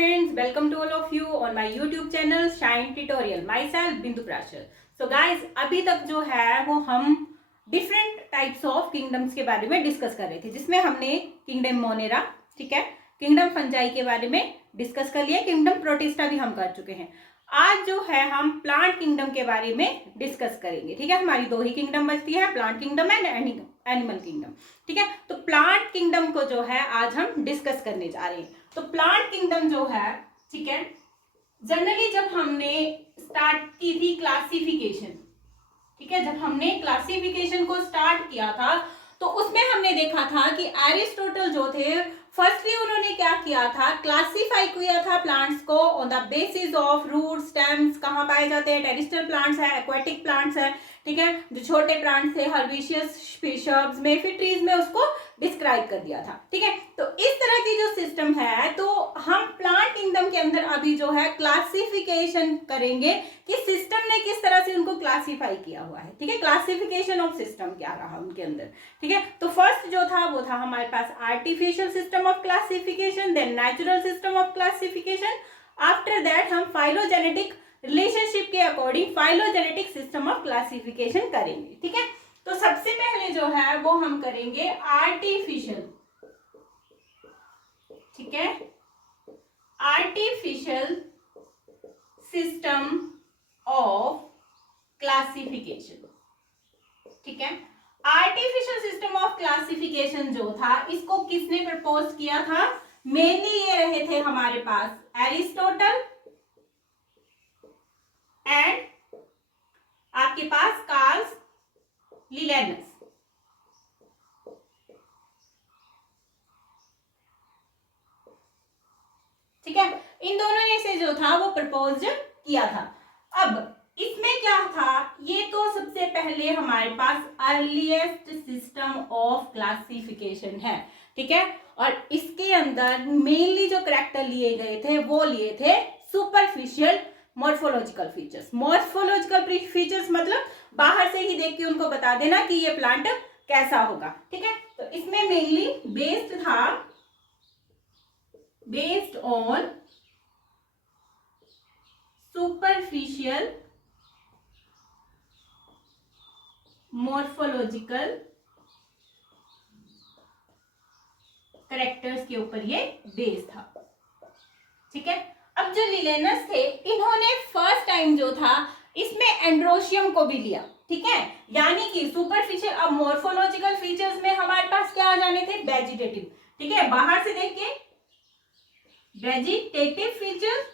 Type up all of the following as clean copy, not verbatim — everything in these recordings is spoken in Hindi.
friends, welcome to all of you on my YouTube channel Shine Tutorial. Myself Bindu Prashar. So guys, अभी तक जो है वो हम डिफरेंट टाइप्स ऑफ किंगडम्स के बारे में डिस्कस कर रहे थे, जिसमें हमने किंगडम मोनेरा, ठीक है, किंगडम फंजाई के बारे में डिस्कस कर लिया, किंगडम प्रोटिस्टा भी हम कर चुके हैं। आज जो है हम प्लांट किंगडम के बारे में डिस्कस करेंगे, ठीक है। हमारी दो ही किंगडम बचती है, plant kingdom and animal kingdom, ठीक है। तो प्लांट किंगडम को जो है आज हम डिस्कस करने जा रहे हैं। तो प्लांट किंगडम जो है, ठीक है, जनरली जब हमने स्टार्ट की थी क्लासिफिकेशन, ठीक है, जब हमने क्लासिफिकेशन को स्टार्ट किया था तो उसमें हमने देखा था कि एरिस्टोटल जो थे, फर्स्टली उन्होंने क्या किया था, क्लासिफाई किया था प्लांट्स को on the basis of root stems, कहाँ पाए जाते हैं, टेरेस्ट्रियल प्लांट्स है, एक्वाटिक प्लांट्स है, ठीक है, जो छोटे प्लांट्स थे हर्बिशियस श्रब्स में, फिर ट्रीज में उसको डिस्क्राइब कर दिया था, ठीक है। तो इस तरह की जो सिस्टम है, तो हम प्लांट किंगडम के अंदर अभी जो है क्लासिफिकेशन करेंगे कि सिस्टम ने किस तरह से उनको क्लासिफाई किया हुआ है, ठीक है, क्लासिफिकेशन ऑफ सिस्टम क्या रहा उनके अंदर, ठीक है। तो फर्स्ट जो था वो था हमारे पास artificial system of classification, then natural system of classification, after that हम फाइलोजेनेटिक रिलेशनशिप के according phylogenetic system of classification करेंगे, ठीक है। तो सबसे पहले जो है वो हम करेंगे आर्टिफिशियल, ठीक है, आर्टिफिशियल सिस्टम ऑफ क्लासिफिकेशन, ठीक है। आर्टिफिशियल सिस्टम ऑफ क्लासिफिकेशन जो था, इसको किसने प्रपोज किया था, मेनली ये रहे थे हमारे पास एरिस्टोटल एंड आपके पास कार्ल लिनेनस, ठीक है। इन दोनों ने से जो था वो प्रपोज किया था। अब इसमें क्या था, ये तो सबसे पहले हमारे पास अर्लीस्ट सिस्टम ऑफ क्लासिफिकेशन है, ठीक है, और इसके अंदर मेनली जो कैरेक्टर लिए गए थे वो लिए थे superficial morphological features. Morphological features मतलब बाहर से ही देख के उनको बता देना कि ये प्लांट कैसा होगा, ठीक है। तो इसमें mainly based on superficial morphological characters के ऊपर ये बेस था, ठीक है। अब जो लिनेनस थे, इन्होंने फर्स्ट टाइम जो था इसमें एंड्रोशियम को भी लिया, ठीक है, यानी कि सुपरफिशियल। अब मॉर्फोलॉजिकल फीचर्स में हमारे पास क्या आ जाने थे, वेजिटेटिव, ठीक है, बाहर से देख के वेजिटेटिव फीचर्स,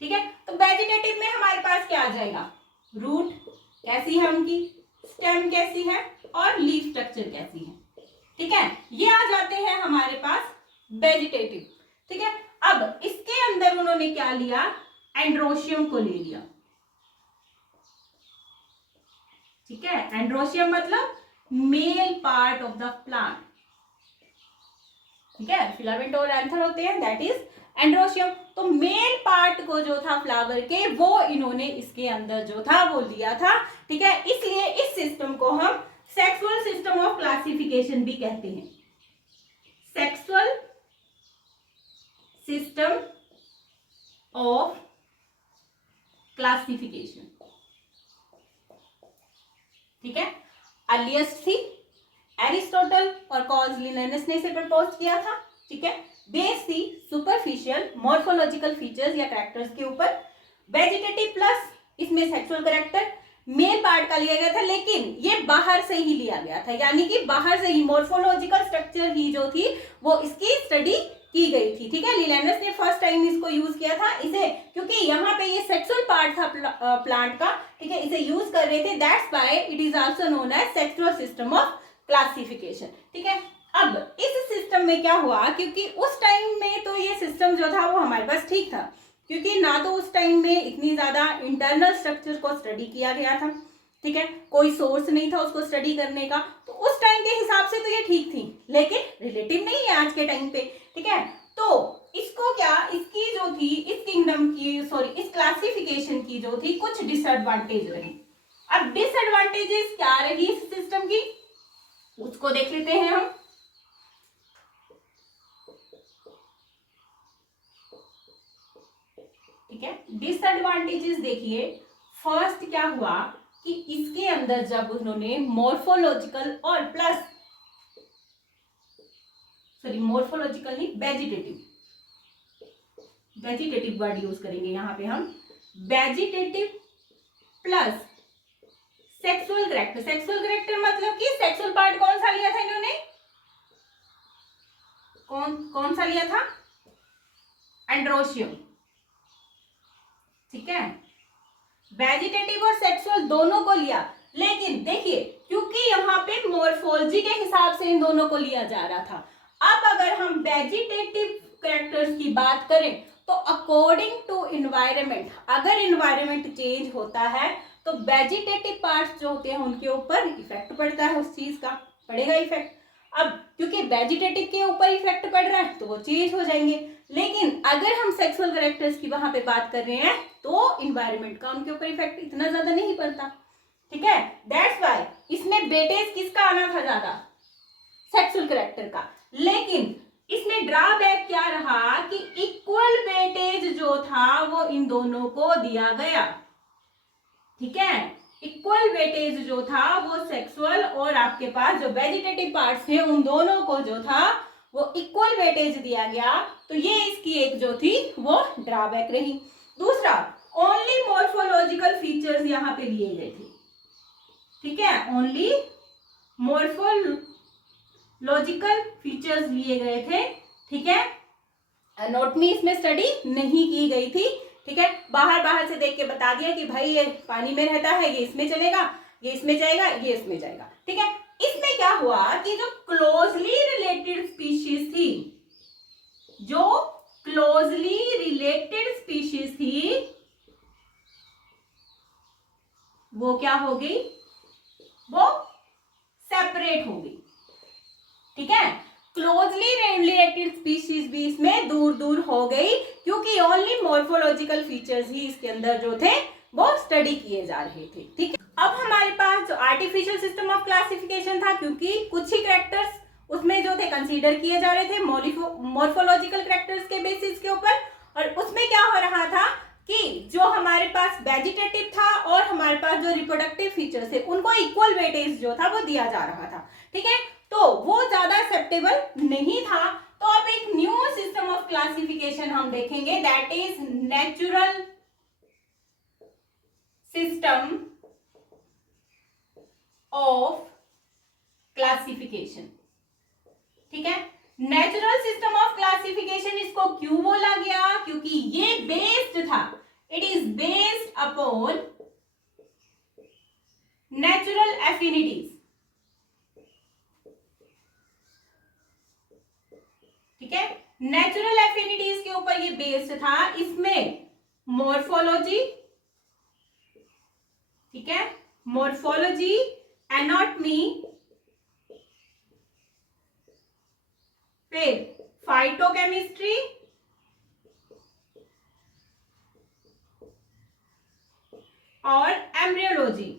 ठीक है। तो वेजिटेटिव में हमारे पास क्या आ जाएगा, रूट कैसी है उनकी, स्टेम कैसी है और लीफ स्ट्रक्चर कैसी है, ठीक है, ये आ जाते हैं हमारे पास वेजिटेटिव, ठीक है। अब इसके अंदर उन्होंने क्या लिया, एंड्रोशियम को ले लिया, ठीक है। एंड्रोशियम मतलब male part of the plant, ठीक है, फिलामेंट और एंथर होते हैं, दैट इज एंड्रोशियम। तो मेल पार्ट को जो था फ्लावर के, वो इन्होंने इसके अंदर जो था वो लिया था, ठीक है। इसलिए इस सिस्टम को हम सेक्सुअल सिस्टम ऑफ क्लासिफिकेशन भी कहते हैं, सेक्सुअल सिस्टम ऑफ क्लासिफिकेशन, ठीक है। अर्लीस्ट थी एरिस्टोटल और कार्ल लिनेनस ने इसे प्रपोज किया था, ठीक है। बेस थी सुपरफिशियल मॉर्फोलॉजिकल फीचर्स या कैरेक्टर्स के ऊपर, वेजिटेटिव प्लस इसमें सेक्सुअल कैरेक्टर मेल पार्ट का लिया गया था, लेकिन ये बाहर से ही लिया गया था, यानी कि बाहर से ही मॉर्फोलॉजिकल स्ट्रक्चर ही जो थी वो इसकी स्टडी की गई थी, ठीक है। लिनेनस ने फर्स्ट टाइम इसको यूज किया था, इसे क्योंकि यहाँ पे ये सेक्सुअल पार्ट था प्लांट का, ठीक है, इसे यूज कर रहे थे, that's why it is also known as sexual system of classification, ठीक है। अब इस सिस्टम में क्या हुआ, क्योंकि उस टाइम में तो ये सिस्टम जो था वो हमारे पास ठीक था, क्योंकि ना तो उस टाइम में इतनी ज्यादा इंटरनल स्ट्रक्चर को स्टडी किया गया था, ठीक है, कोई सोर्स नहीं था उसको स्टडी करने का, तो उस टाइम के हिसाब से तो ये ठीक थी, लेकिन रिलेटिव नहीं है आज के टाइम पे, ठीक है। तो इसको क्या, इसकी जो थी, इस किंगडम की, सॉरी, इस क्लासिफिकेशन की जो थी कुछ डिसएडवांटेज रही। अब डिसएडवांटेजेस क्या रही इस सिस्टम की, उसको देख लेते हैं हम। ठीक है। डिसएडवांटेजेस देखिए, फर्स्ट क्या हुआ कि इसके अंदर जब उन्होंने मॉर्फोलॉजिकल और प्लस मॉर्फोलॉजिकल नहीं, वेजिटेटिव वर्ड यूज करेंगे यहाँ पे हम, वेजिटेटिव प्लस सेक्सुअल करेक्टर मतलब कि सेक्सुअल पार्ट कौन सा लिया था इन्होंने, कौन सा लिया था, एंड्रोशियम, ठीक है। वेजिटेटिव और सेक्सुअल दोनों को लिया, लेकिन देखिए क्योंकि यहाँ पे मॉर्फोलॉजी के हिसाब से इन दोनों को लिया जा रहा था। अब अगर हम वेजिटेटिव कैरेक्टर्स की बात करें तो अकॉर्डिंग टू इन्वायरमेंट, अगर इन्वायरमेंट चेंज होता है तो वेजिटेटिव पार्ट्स जो होते हैं उनके ऊपर इफेक्ट पड़ता है, उस चीज का पड़ेगा इफेक्ट। अब क्योंकि वेजिटेटिव के ऊपर इफेक्ट पड़ रहा है तो वो चेंज हो जाएंगे, लेकिन अगर हम सेक्सुअल कैरेक्टर्स की वहां पे बात कर रहे हैं तो इन्वायरमेंट का उनके ऊपर इफेक्ट इतना ज्यादा नहीं पड़ता, ठीक है। दैट्स व्हाई इसमें वेटेज किसका आना था ज्यादा, सेक्सुअल कैरेक्टर का। लेकिन इसमें ड्रॉबैक क्या रहा कि इक्वल वेटेज जो था वो इन दोनों को दिया गया, ठीक है। इक्वल वेटेज जो था वो सेक्सुअल और आपके पास जो वेजिटेटिव पार्ट्स थे उन दोनों को जो था वो इक्वल वेटेज दिया गया, तो ये इसकी एक जो थी वो ड्रॉबैक रही। दूसरा, ओनली मॉर्फोलॉजिकल फीचर्स यहाँ पे लिए गए थे, ठीक है, ओनली मॉर्फोलॉजिकल फीचर्स लिए गए थे, ठीक है। एनाटॉमी इसमें स्टडी नहीं की गई थी, ठीक है। बाहर से देख के बता दिया कि भाई ये पानी में रहता है, ये इसमें चलेगा, ये इसमें जाएगा, ये इसमें जाएगा, ठीक है। इसमें क्या हुआ कि जो क्लोजली रिलेटेड स्पीशीज थी, जो क्लोजली रिलेटेड स्पीशीज थी वो क्या हो गई, वो सेपरेट हो गई, ठीक है। क्लोजली रिलेटेड स्पीशीज भी इसमें दूर दूर हो गई क्योंकि ओनली मॉर्फोलॉजिकल फीचर्स ही इसके अंदर जो थे वो स्टडी किए जा रहे थे, ठीक है। अब हमारे पास जो आर्टिफिशियल सिस्टम ऑफ क्लासिफिकेशन था, क्योंकि कुछ ही कैरेक्टर्स उसमें जो थे कंसीडर किए जा रहे थे मॉर्फोलॉजिकल कैरेक्टर्स के बेसिस के ऊपर, और उसमें क्या हो रहा था कि जो हमारे पास वेजिटेटिव था और हमारे पास जो रिप्रोडक्टिव फीचर्स थे उनको इक्वल वेटेज जो था वो दिया जा रहा था, ठीक है। तो वो ज्यादा एक्सेप्टेबल नहीं था। तो अब एक न्यू सिस्टम ऑफ क्लासिफिकेशन हम देखेंगे, that is natural system of classification, ठीक है। नेचुरल सिस्टम ऑफ क्लासिफिकेशन इसको क्यों बोला गया, क्योंकि ये बेस्ड था, it is based upon natural affinities, ठीक है। नेचुरल एफिनिटीज के ऊपर ये बेस्ड था। इसमें मॉर्फोलॉजी, ठीक है, मॉर्फोलॉजी, एनाटॉमी, फिर फाइटोकेमिस्ट्री, और एम्ब्रियोलॉजी,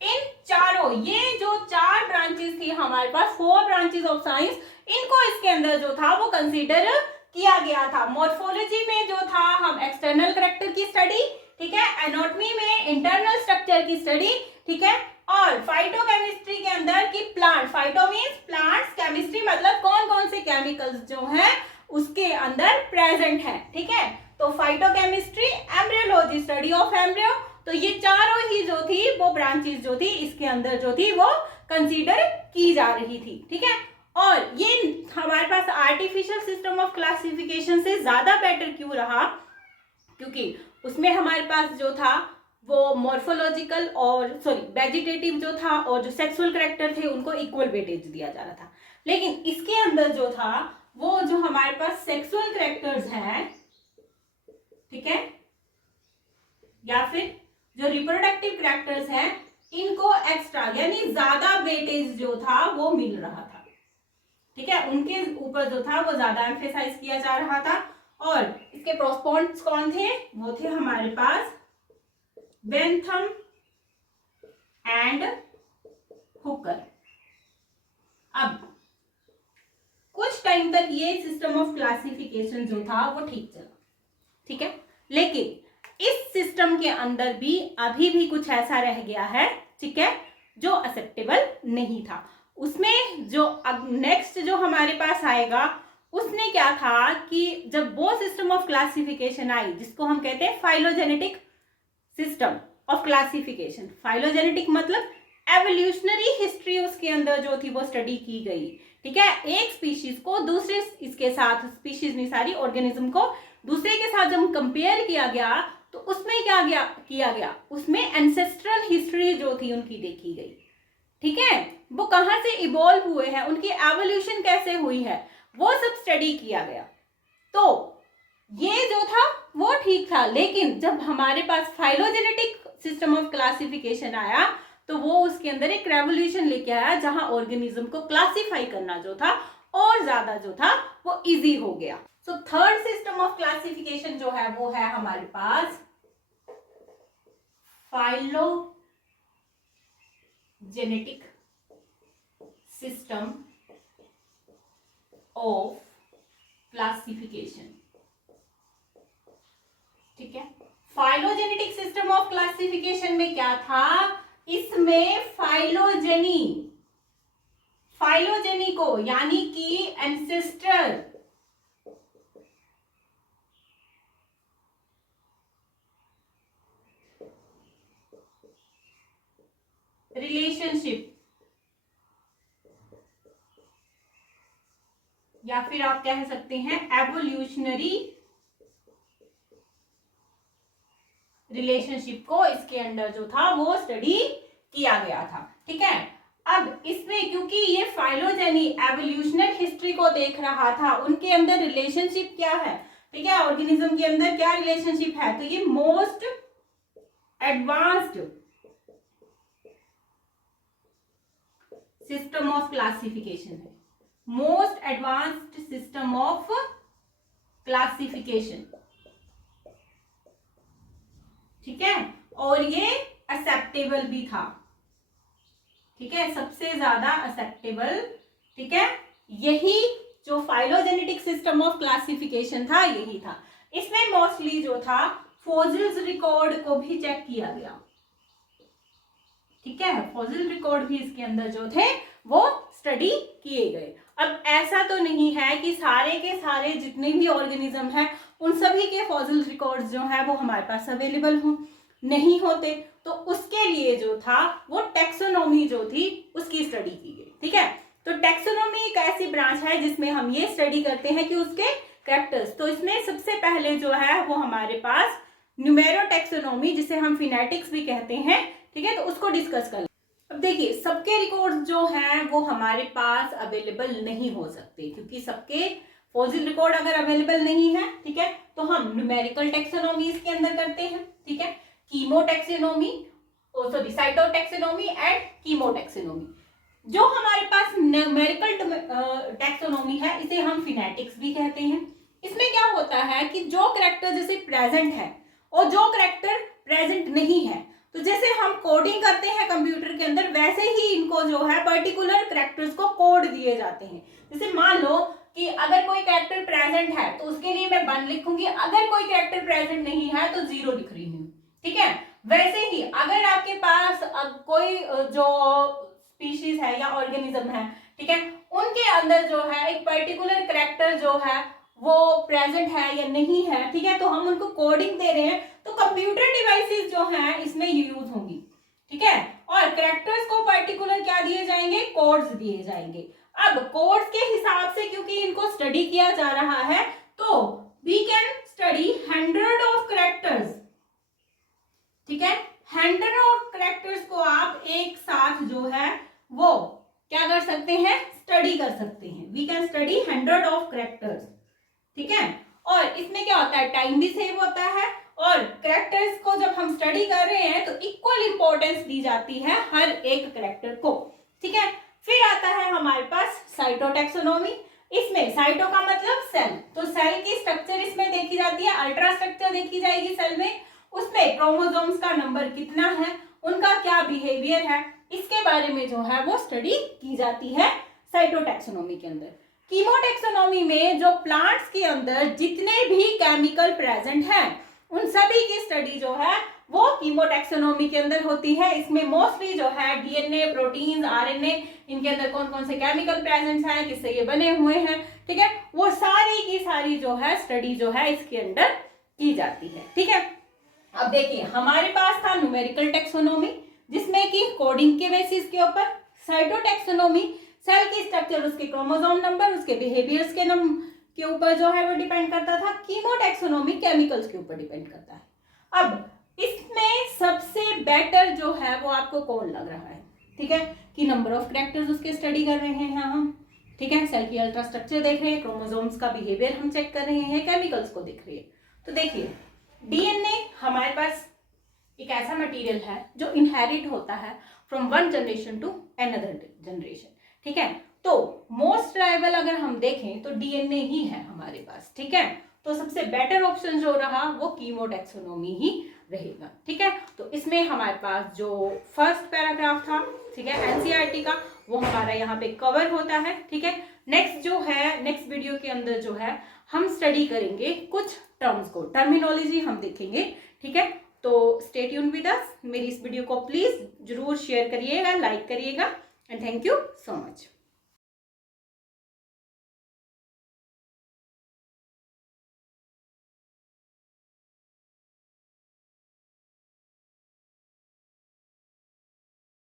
इन चारों, ये जो चार ब्रांचेस थी हमारे पास, 4 ब्रांचेस ऑफ साइंस, इनको इसके अंदर जो था वो कंसीडर किया गया था। मॉर्फोलॉजी में जो था हम एक्सटर्नल कैरेक्टर की स्टडी, ठीक है, एनाटॉमी में इंटरनल स्ट्रक्चर की स्टडी, ठीक है, और फाइटोकेमिस्ट्री के अंदर की plant, phyto means plants, chemistry मतलब कौन कौन से केमिकल्स जो हैं उसके अंदर प्रेजेंट है, ठीक है। तो phytochemistry, embryology, study of embryo, तो ये चारों ही जो थी वो ब्रांचेस जो थी इसके अंदर जो थी वो कंसीडर की जा रही थी, ठीक है। और ये हमारे पास आर्टिफिशियल सिस्टम ऑफ क्लासिफिकेशन से ज्यादा बेटर क्यों रहा, क्योंकि उसमें हमारे पास जो था वो मॉर्फोलॉजिकल और वेजिटेटिव जो था और जो सेक्सुअल कैरेक्टर थे उनको इक्वल वेटेज दिया जा रहा था। लेकिन इसके अंदर जो था वो जो हमारे पास सेक्सुअल कैरेक्टर्स हैं, ठीक है, या फिर जो रिप्रोडक्टिव कैरेक्टर्स हैं, इनको एक्स्ट्रा यानी ज्यादा वेटेज जो था वो मिल रहा था, ठीक है, उनके ऊपर जो था वो ज्यादा एम्फेसाइज किया जा रहा था। और इसके प्रोस्पोनेंट्स कौन थे, वो थे हमारे पास बेंथम एंड हुकर। अब कुछ टाइम तक ये सिस्टम ऑफ क्लासिफिकेशन जो था वो ठीक चला, ठीक है। लेकिन इस सिस्टम के अंदर भी अभी भी कुछ ऐसा रह गया है, ठीक है, जो एक्सेप्टेबल नहीं था। उसमें जो अब नेक्स्ट जो हमारे पास आएगा उसने क्या था कि जब वो सिस्टम ऑफ क्लासिफिकेशन आई जिसको हम कहते हैं phylogenetic system of classification. Phylogenetic मतलब एवोल्यूशनरी हिस्ट्री उसके अंदर जो थी वो स्टडी की गई, ठीक है। एक स्पीशीज को दूसरे इसके साथ, स्पीशीज नहीं सारी ऑर्गेनिज्म को दूसरे के साथ जब कंपेयर किया गया तो उसमें क्या किया गया, उसमें एंसेस्ट्रल हिस्ट्री जो थी उनकी देखी गई, ठीक है। वो कहाँ से इवॉल्व हुए हैं, उनकी एवोल्यूशन कैसे हुई है, वो सब स्टडी किया गया। तो ये जो था वो ठीक था, लेकिन जब हमारे पास फाइलोजेनेटिक सिस्टम ऑफ क्लासिफिकेशन आया तो वो उसके अंदर एक रेवोल्यूशन लेके आया जहां ऑर्गेनिज्म को क्लासिफाई करना जो था और ज्यादा जो था वो इजी हो गया। So third system of classification जो है वो है हमारे पास फाइलोजेनेटिक सिस्टम ऑफ क्लासिफिकेशन, ठीक है। फाइलोजेनेटिक सिस्टम ऑफ क्लासिफिकेशन में क्या था, इसमें फाइलोजेनी को यानी कि एंसेस्टर रिलेशनशिप या फिर आप कह सकते हैं एवोल्यूशनरी रिलेशनशिप को इसके अंदर जो था वो स्टडी किया गया था, ठीक है। अब इसमें क्योंकि ये फाइलोजेनी एवोल्यूशनल हिस्ट्री को देख रहा था, उनके अंदर रिलेशनशिप क्या है, ठीक है, ऑर्गेनिज्म के अंदर क्या रिलेशनशिप है, तो ये most advanced system of classification है, most advanced system of classification, ठीक है। और ये एक्सेप्टेबल भी था, ठीक है, सबसे ज्यादा एक्सेप्टेबल, ठीक है। यही जो फाइलोजेनेटिक सिस्टम ऑफ क्लासिफिकेशन था यही था। इसमें मोस्टली जो था फॉसिल्स रिकॉर्ड को भी चेक किया गया, ठीक है, फॉसिल रिकॉर्ड भी इसके अंदर जो थे वो स्टडी किए गए। अब ऐसा तो नहीं है कि सारे के सारे जितने भी ऑर्गेनिज्म हैं उन सभी के फॉसिल रिकॉर्ड्स जो है वो हमारे पास अवेलेबल हों, नहीं होते, तो उसके लिए जो था वो टैक्सोनॉमी जो थी उसकी स्टडी की गई, ठीक है। तो टैक्सोनॉमी एक ऐसी ब्रांच है जिसमें हम ये स्टडी करते हैं कि उसके कैरेक्टर्स, तो इसमें सबसे पहले जो है वो हमारे पास न्यूमेरो टैक्सोनॉमी जिसे हम फिनेटिक्स भी कहते हैं, ठीक है, तो उसको डिस्कस कर। अब देखिए सबके रिकॉर्ड्स जो हैं वो हमारे पास अवेलेबल नहीं हो सकते क्योंकि सबके फॉसिल रिकॉर्ड अगर अवेलेबल नहीं है, ठीक है, तो हम न्यूमेरिकल टैक्सोनॉमी इसके अंदर करते हैं, ठीक है, कीमोटैक्सोनॉमी, सॉरी साइटोटैक्सोनॉमी एंड कीमोटैक्सोनॉमी। जो हमारे पास न्यूमेरिकल टैक्सोनॉमी है इसे हम फिनेटिक्स भी कहते हैं। इसमें क्या होता है कि जो कैरेक्टर जैसे प्रेजेंट है और जो कैरेक्टर प्रेजेंट नहीं है, तो जैसे हम कोडिंग करते हैं कंप्यूटर के अंदर वैसे ही इनको जो है पर्टिकुलर कैरेक्टर्स को कोड दिए जाते हैं। जैसे मान लो कि अगर कोई कैरेक्टर प्रेजेंट है तो उसके लिए मैं 1 लिखूंगी, अगर कोई कैरेक्टर प्रेजेंट नहीं है तो 0 लिख रही हूँ, ठीक है। वैसे ही अगर आपके पास कोई जो स्पीशीज है या ऑर्गेनिज्म है, ठीक है, उनके अंदर जो है एक पर्टिकुलर कैरेक्टर जो है वो प्रेजेंट है या नहीं है, ठीक है, तो हम उनको कोडिंग दे रहे हैं, तो कंप्यूटर डिवाइसेस जो हैं इसमें यूज होंगी, ठीक है। और कैरेक्टर्स को पर्टिकुलर क्या दिए जाएंगे, कोड्स दिए जाएंगे। अब कोड्स के हिसाब से क्योंकि इनको स्टडी किया जा रहा है तो we can study 100 of characters, ठीक है, 100 ऑफ कैरेक्टर्स को आप एक साथ जो है वो क्या कर सकते हैं, स्टडी कर सकते हैं। We can study 100 of characters, ठीक है। और इसमें क्या होता है, टाइम भी सेव होता है और कैरेक्टर्स को जब हम स्टडी कर रहे हैं तो इक्वल इंपॉर्टेंस दी जाती है हर एक कैरेक्टर को, ठीक है। फिर आता है हमारे पास साइटोटैक्सोनॉमी। इसमें साइटो का मतलब सेल, तो सेल की स्ट्रक्चर इसमें देखी जाती है, अल्ट्रा स्ट्रक्चर देखी जाएगी सेल में, उसमें क्रोमोसोम्स का नंबर कितना है, उनका क्या बिहेवियर है, इसके बारे में जो है वो स्टडी की जाती है साइटोटैक्सोनॉमी के अंदर। कीमोटैक्सोनॉमी में जो प्लांट्स के अंदर जितने भी केमिकल प्रेजेंट हैं उन सभी की स्टडी जो है वो कीमोटैक्सोनॉमी के अंदर होती है। इसमें मोस्टली जो है डीएनए, प्रोटीन्स, आरएनए, इनके अंदर कौन कौन से केमिकल प्रेजेंट्स हैं, किससे ये बने हुए हैं, ठीक है, वो सारी की सारी जो है स्टडी जो है इसके अंदर की जाती है। ठीक है, अब देखिए हमारे पास था न्यूमेरिकल टैक्सोनॉमी जिसमें कि कोडिंग के बेसिस के ऊपर, साइटोटैक्सोनॉमी सेल की स्ट्रक्चर, उसके क्रोमोसोम नंबर, उसके बिहेवियर्स के ऊपर जो है वो डिपेंड करता था। कीमोटैक्सोनॉमी केमिकल्स के ऊपर डिपेंड करता है। अब इसमें सबसे बेटर जो है वो आपको कौन लग रहा है? ठीक है, कि नंबर ऑफ कैरेक्टर्स उसके स्टडी कर रहे हैं हम, ठीक है, सेल की अल्ट्रा स्ट्रक्चर देख रहे हैं, क्रोमोसोम्स का बिहेवियर हम चेक कर रहे हैं, केमिकल्स को देख रहे हैं। तो देखिए डीएनए हमारे पास एक ऐसा मटेरियल है जो इनहेरिट होता है from one generation to another generation. ठीक है, तो मोस्ट ट्राइबल अगर हम देखें तो डीएनए ही है हमारे पास। ठीक है, तो सबसे बेटर ऑप्शन जो रहा वो कीमोटैक्सोनॉमी ही रहेगा। ठीक है, तो इसमें हमारे पास जो फर्स्ट पैराग्राफ था, ठीक है, एनसीईआरटी का, वो हमारा यहाँ पे कवर होता है। ठीक है, नेक्स्ट जो है, नेक्स्ट वीडियो के अंदर जो है हम स्टडी करेंगे कुछ टर्म्स को, टर्मिनोलॉजी हम देखेंगे। ठीक है, तो स्टे ट्यून्ड विद अस। मेरी इस वीडियो को प्लीज जरूर शेयर करिएगा, लाइक करिएगा, and thank you so much.